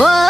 Whoa!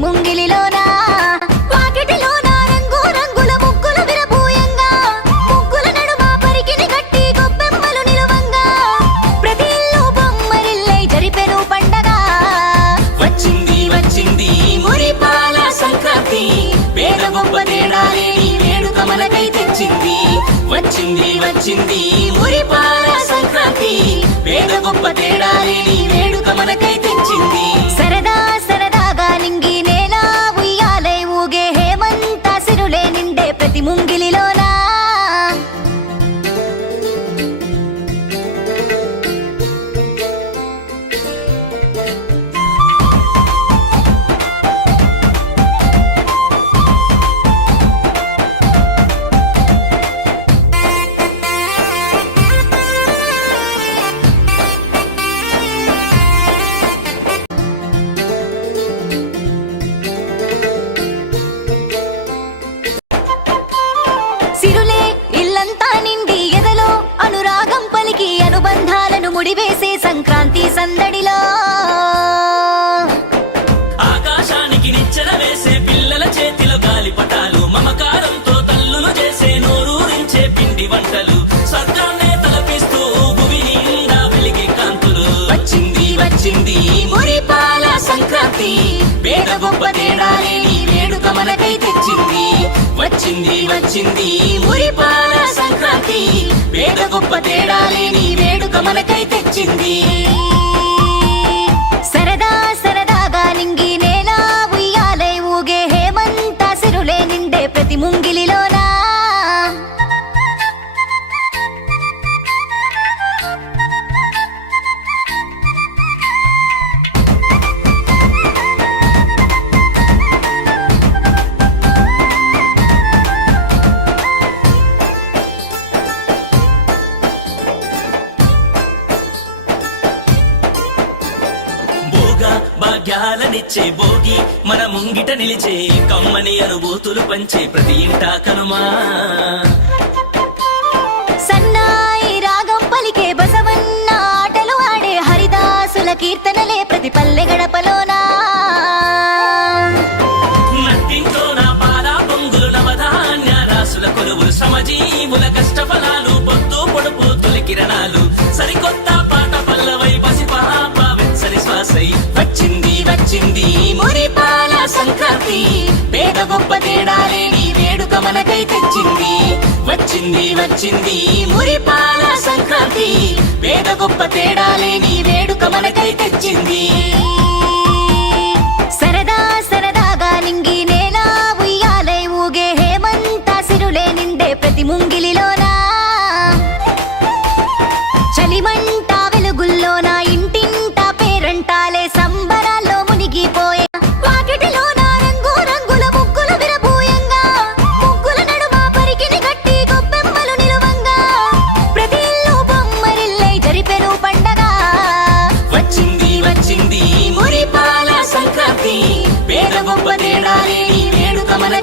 ముంగిలిలోనా? వాకిటిలోన? రంగు రంగుల ముగ్గులు విరబూయంగా. ముగ్గుల నడుమ పరికిని గట్టి గొబ్బెమ్మలు నిలువంగా. ప్రతి ఇల్లు బొమ్మరిల్లై జరిపెను పండగ. వచ్చింది వచ్చింది మురిపాల సంక్రాంతి. పేద గొప్ప తేడాలేని వేడుక మనకై తెచ్చింది. వచ్చింది వచ్చింది మురిపాల సంక్రాంతి. పేద గొప్ప తేడాలేని ప్రతి ముంగిలిలోనా? అనుబంధాలను ముడివేసే సంక్రాంతి సందడిలో. ఆకాశానికి నిచ్చెన వేసే పిల్లల చేతిలో గాలిపటాలు మమకారంతో తల్లులు చేసే నోరూరించే పిండి వంటలు స్వర్గాన్నే తలపిస్తూ భువి నిండా వెలిగే కాంతులు. వచ్చింది వచ్చింది మురిపాల సంక్రాంతి. పేద గొప్ప తేడాలేని వేడుక మనకై తెచ్చింది. వచ్చింది వచ్చింది మురిపాల గొప్ప తేడాలే నీ వేడుక మనకై తెచ్చింది. భాగ్యాలనిచ్చే భోగి మన ముంగిట నిలిచే కమ్మని అనుభూతులు పంచే ప్రతి ఇంటా కనుమా. పేద గొప్ప తేడాలేని వేడుక మనకై తెచ్చింది. వచ్చింది వచ్చింది మురిపాల సంక్రాంతి. పేద గొప్ప తేడాలే నీ వేడుక మనకై తెచ్చింది.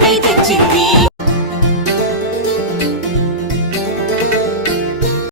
ให้